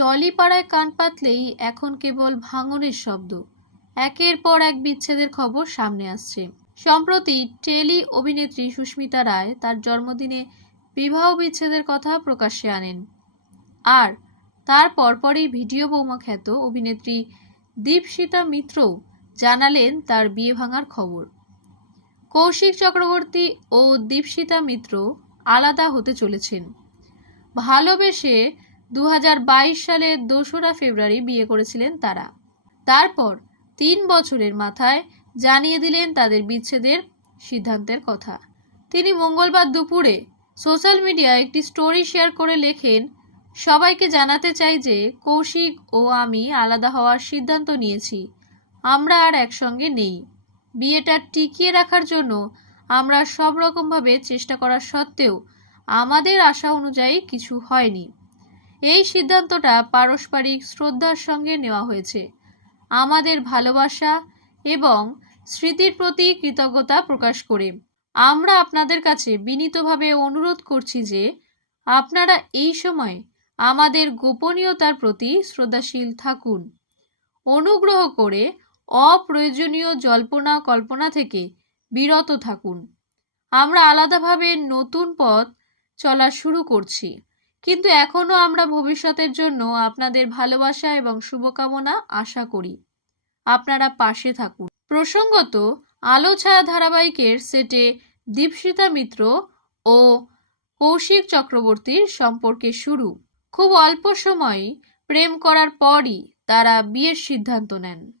টলিপাড়ায় কান পাতলেই এখন কেবল ভাঙনের শব্দ। একের পর এক বিচ্ছেদের খবর সামনে আসছে। সম্প্রতি টেলি অভিনেত্রী সুস্মিতা রায় তার জন্মদিনে বিবাহ বিচ্ছেদের কথা প্রকাশ্যে আনেন। আর তার পরপরই ভিডিও বৌমা খ্যাত অভিনেত্রী দীপশিতা মিত্রও জানালেন তার বিয়ে ভাঙার খবর। কৌশিক চক্রবর্তী ও দীপশিতা মিত্র আলাদা হতে চলেছেন। ভালোবেসে দু হাজার বাইশ সালের দোসরা ফেব্রুয়ারি বিয়ে করেছিলেন তারা। তারপর তিন বছরের মাথায় জানিয়ে দিলেন তাদের বিচ্ছেদের সিদ্ধান্তের কথা। তিনি মঙ্গলবার দুপুরে সোশ্যাল মিডিয়ায় একটি স্টোরি শেয়ার করে লেখেন, সবাইকে জানাতে চাই যে কৌশিক ও আমি আলাদা হওয়ার সিদ্ধান্ত নিয়েছি। আমরা আর একসঙ্গে নেই। বিয়েটা টিকিয়ে রাখার জন্য আমরা সব রকমভাবে চেষ্টা করা সত্ত্বেও আমাদের আশা অনুযায়ী কিছু হয়নি। এই সিদ্ধান্তটা পারস্পরিক শ্রদ্ধার সঙ্গে নেওয়া হয়েছে। আমাদের ভালোবাসা এবং স্মৃতির প্রতি কৃতজ্ঞতা প্রকাশ করে। আমরা আপনাদের কাছে বিনীতভাবে অনুরোধ করছি যে আপনারা এই সময় আমাদের গোপনীয়তার প্রতি শ্রদ্ধাশীল থাকুন। অনুগ্রহ করে অপ্রয়োজনীয় জল্পনা কল্পনা থেকে বিরত থাকুন। আমরা আলাদাভাবে নতুন পথ চলা শুরু করছি। কিন্তু এখনও আমরা ভবিষ্যতের জন্য আপনাদের ভালোবাসা এবং শুভকামনা আশা করি। আপনারা পাশে থাকুন। প্রসঙ্গত, আলো ছায়া ধারাবাহিকের সেটে দীপশিতা মিত্র ও কৌশিক চক্রবর্তীর সম্পর্কে শুরু। খুব অল্প সময় প্রেম করার পরই তারা বিয়ের সিদ্ধান্ত নেন।